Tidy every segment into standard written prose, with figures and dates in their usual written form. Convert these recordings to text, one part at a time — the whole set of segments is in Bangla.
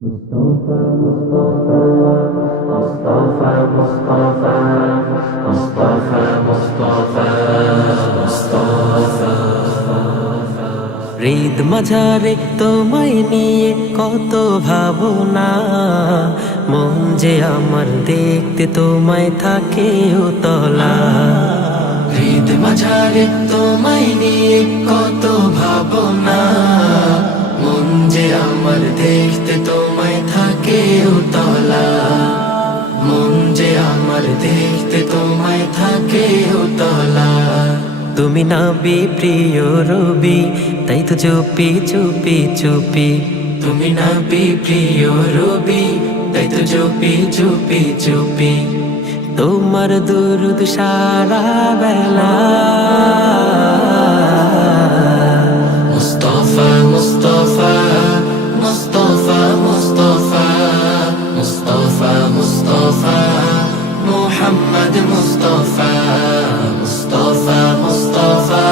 মুস্তাফা মুস্তাফা মুস্তাফা মুস্তাফা মুস্তাফা মুস্তাফা মুস্তাফা হৃদ মাঝারে তোমায় নিয়ে কত ভাবনা, মন যে আমার দেখতে তোমায় থাকে উতলা। হৃদ মাঝারে তোমায় নিয়ে কত ভাবনা, মন যে আমার দেখতে তোমায় থাকে উতলা। মন যে আমার দেখতে তোমায় থাকে উতলা। তুমি নবী প্রিয় রবি, তাই তো চুপি চুপি চুপি। তুমি নবী প্রিয় রবি, তাই তো চুপি চুপি চুপি। তোমার দুরুদ সারা বেলা। মুস্তাফা মুস্তাফা মুস্তাফা মুস্তাফা মুস্তাফা মুস্তাফা মুহাম্মদ মুস্তাফা মুস্তাফা মুস্তাফা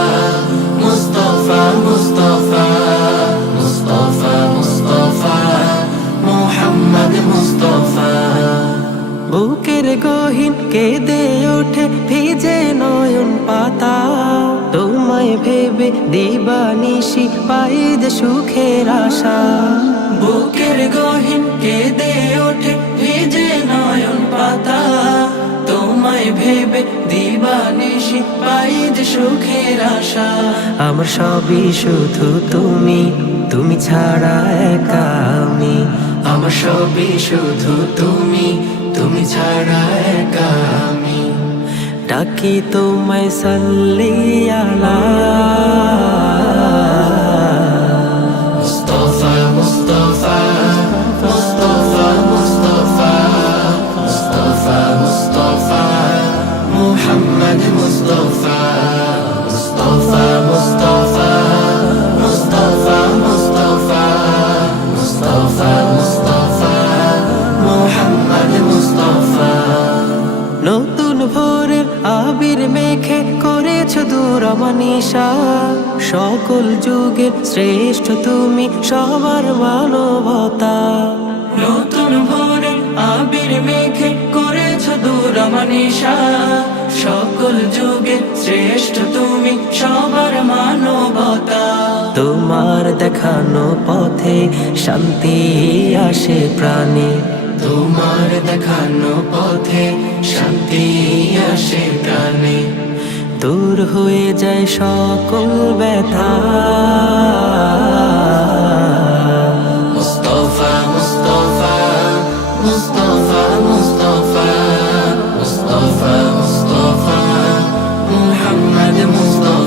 মুস্তাফা মুস্তাফা মুস্তাফা মুস্তাফা মুহাম্মদ মুস্তাফা। বুকের গহীন কেঁদে ওঠে ভিজে নয়ন পাতা, তোমায় ভেবে দিবানিশি পাই যে সুখের আশা। বুকের গহীন কেঁদে ওঠে ভিজে নয়ন পাতা, তোমায় ভেবে দিবানিশি পাই যে সুখের আশা। আমার সবই শুধু তুমি, তুমি ছাড়া একা আমি। আমার সবই শুধু তুমি, তুমি ছাড়া একা আমি। ডাকি তোমায় সাল্লি আলা মুস্তাফা মুস্তাফা মুস্তাফা মুস্তাফা মুস্তাফা মুস্তাফা মুহাম্মদ মুস্তাফা মুস্তাফা মুস্তাফা মুস্তাফা মুস্তাফা মুস্তাফা মুস্তাফা মুহাম্মদ মুস্তাফা। নতুন ভোরের আবির মেখে করেছ দূর মানিসা, সকল যুগের শ্রেষ্ঠ তুমি সবার মানবতা। নতুন ভোরের আবির মেখে করেছ দূর মানিসা, সকল যুগের শ্রেষ্ঠ তুমি সবার মানবতা। তোমার দেখানো পথে শান্তি আসে প্রাণে, তোমার দেখানো পথে শান্তি আসে প্রাণে। দূর হয়ে যায় সকল ব্যথা। মুস্তাফা মুস্তাফা মুস্তাফা মুস্তাফা মুস্তাফা মুস্তাফা মুহাম্মদ মুস্তাফা